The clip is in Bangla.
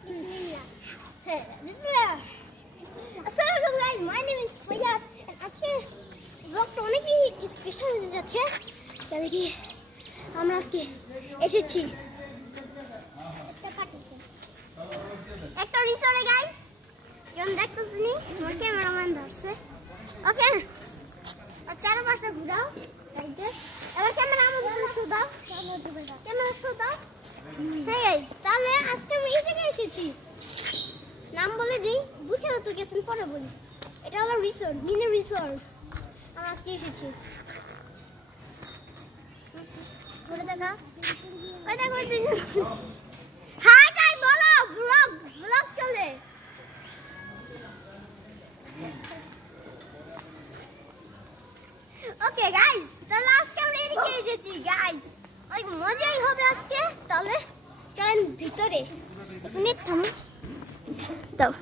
Bismillah. Assalamualaikum guys, my name is Fayad and আজকে ব্লগটা অনেকই স্পেশাল হতে যাচ্ছে। তাহলে কি আমরা আজকে এসেছি একটা রিসোর্টে গাইস, যেমন দেখতেছেন আমার ক্যামেরাম্যান ধরছে। ওকে, আর চারপাশটা ঘুরাও গাইস। এবার ক্যামেরা আমাদের শো দাও, ক্যামেরা শো দাও। হ্যাঁ গাইস, তাহলে আজকে আমি এই জায়গায় এসেছি, নাম বলে দিই, বুঝে তো গেছেন পরে বলি। এটা হলো রিসোর্ট, মিনি রিসোর্ট। আমরা আজকে এসেছি, ঘুরে দেখা। ওই দেখো ওই দুজন। হাই টাই বলো, ব্লগ চলে। ওকে গাইস, তাহলে আজকে আমরা এদিকে এসেছি গাইস, অনেক মজাই হবে আজকে। তাহলে চলেন ভিতরে, এখানে থামো দাও।